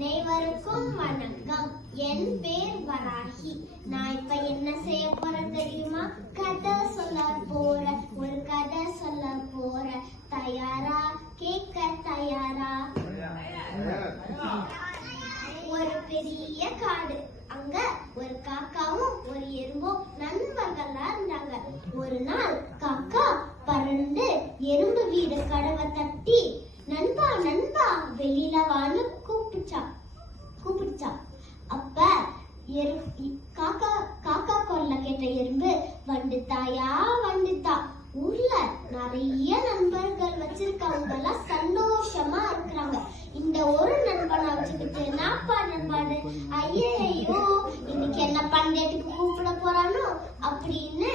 அனைவருக்கும் வணக்கம். என் பேர் வராகி. நான் இப்ப என்ன செய்ய போறேன் தெரியுமா? கதை சொல்ல போறேன். ஒரு கதை சொல்ல போறேன். தயாரா? கேட்க தயாரா? ஒரு பெரிய காடு. அங்க ஒரு காக்காவும் ஒரு எறும்பும் நண்பர்களா இருந்தாங்க. ஒரு நாள் காக்கா பறந்து எறும்பு வீடு கதவை தட்டி, நண்பா நண்பா வெளியில வான்னு கூப்பிடுச்சா. அப்ப காக்கா குரல்ல கேட்ட எறும்பு, வந்துட்டாயா வந்துட்டா. ஊர்ல நிறைய நண்பர்கள் வச்சிருக்கவங்க எல்லாம் சந்தோஷமா இருக்கிறாங்க. இந்த ஒரு நண்பனை வச்சுக்கிட்டு நாப்பா நண்பாடு, ஐயோ இன்னைக்கு என்ன பந்தயத்துக்கு கூப்பிட போறானோ அப்படின்னு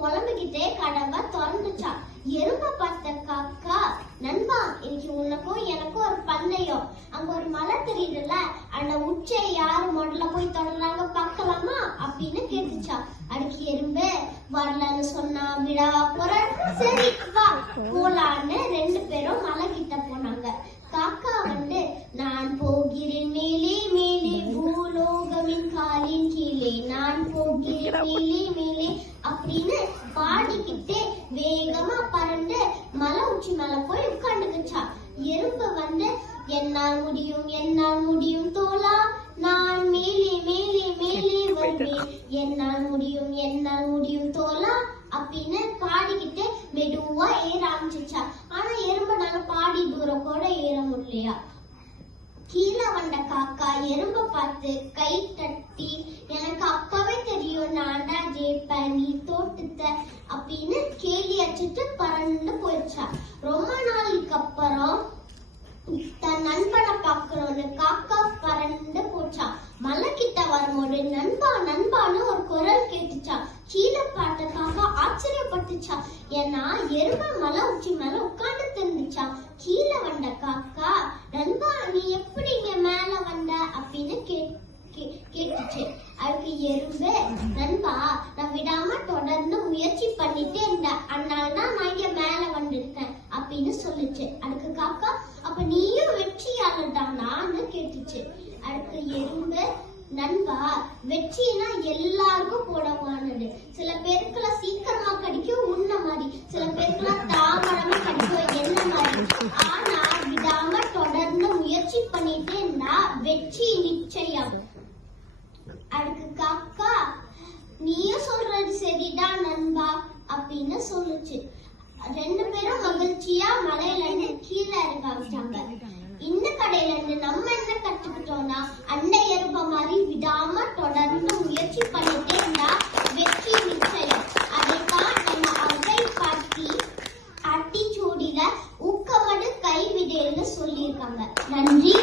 புலம்பிக்கிட்டே கதவை திறந்துச்சா. எறும்ப பார்த்த காக்கா, நண்பா இன்னைக்கு உனக்கும் எனக்கும் ஒரு பந்தயம். அங்க ஒரு மலை தெரியுதுல்ல, அந்த உச்சியை யாரு முதல்ல போய் தொடர்றாங்க பார்க்கலாமா அப்படின்னு கேட்டுச்சா. அதுக்கு எறும்பு, வரலன்னு சொன்னா விடவா போற, சரி வா போலான்னு ரெண்டு பேரும் மலை கிட்ட போனாங்க. காக்கா நான் போகிறேன் மேலே மேலே பூலோகமின் காலின் கீழே, நான் போகிறேன் மேலே மேலே அப்படின்னு பாடிக்கிட்டே வேகமா பறந்து மலை உச்சி மேல போய் உட்காந்துக்குச்சா. எறும்பு என்னால் முடியும் தோலா, நான் மேலே மேலே மேலே வருவேன், என்னால் முடியும் தோலா அப்படின்னு பாடிக்கிட்டு மெதுவா ஏற ஆரம்பிச்சுச்சா. ஆனா எறும்புனால பாடி தூரம் கூட ஏற முடியலையா. கீழே வந்த காக்கா எறும்ப பார்த்து கை தட்டி, எனக்கு அப்பவே தெரியும் நான் தான் ஜெயிப்பேன், நீ தோட்டுத்த அப்படின்னு கேலி அடிச்சுட்டு பறந்து போயிடுச்சா. ரொம்ப நாளுக்கு அப்புறம் தன் நண்பனை பார்க்கணும்னு காக்கா பறந்து போச்சா. மலை கிட்ட வரும்போது நண்பா நண்பான்னு ஒரு குரல் கேட்டுச்சா. கீழே பார்த்த காக்கா ஆச்சரியப்பட்டுச்சா. ஏன்னா எறும்பு மலை உச்சி மேல உட்கார்ந்து இருந்துச்சா. கீழே வந்த காக்கா, நண்பா நீ எப்படி இங்க மேல வந்த அப்படின்னு கேட்டுச்சு. அதுக்கு எறும்பு, நண்பா நான் விடாம தொடர்ந்து முயற்சி பண்ணிட்டே இருந்தேன், அதனாலதான் நான் இங்க மேல வந்திருக்கேன் அப்படின்னு சொல்லுச்சு. அதுக்கு காக்கா, அப்ப நீயும் வெற்றியாளர் தானான்னு கேட்டுச்சு. அதுக்கு எறும்பு, நண்பா வெற்றினா எல்லாருக்கும் போடவானது. சில பேருக்குலாம் சீக்கிரமா கிடைக்கும் உன்ன மாதிரி, சில பேருக்குலாம் தாமரமா கிடைக்கும் என்ன மாதிரி. ஆனா விடாம தொடர்ந்து முயற்சி பண்ணிட்டே இருந்தா வெற்றி நிச்சயம். அதுக்கு காக்கா, நீயும் சொல்றது சரிதான் நண்பா அப்படின்னு சொல்லுச்சு. ரெண்டு பேரும் மகிழ்ச்சியா மலையில இருந்து கீழே இறங்க ஆரம்பிச்சாங்க. இந்த கடையில இருந்து நம்ம என்ன கத்துக்கிட்டோம்னா, அந்த எறும்ப மாதிரி விடாம தொடர்ந்து முயற்சி பண்ணிட்டே இருந்தா வெற்றி நிச்சயம். அதைத்தான் நம்ம அவை பாட்டி அட்டிச்சூடியில ஊக்கமடு கைவிடேன்னு சொல்லியிருக்காங்க. நன்றி.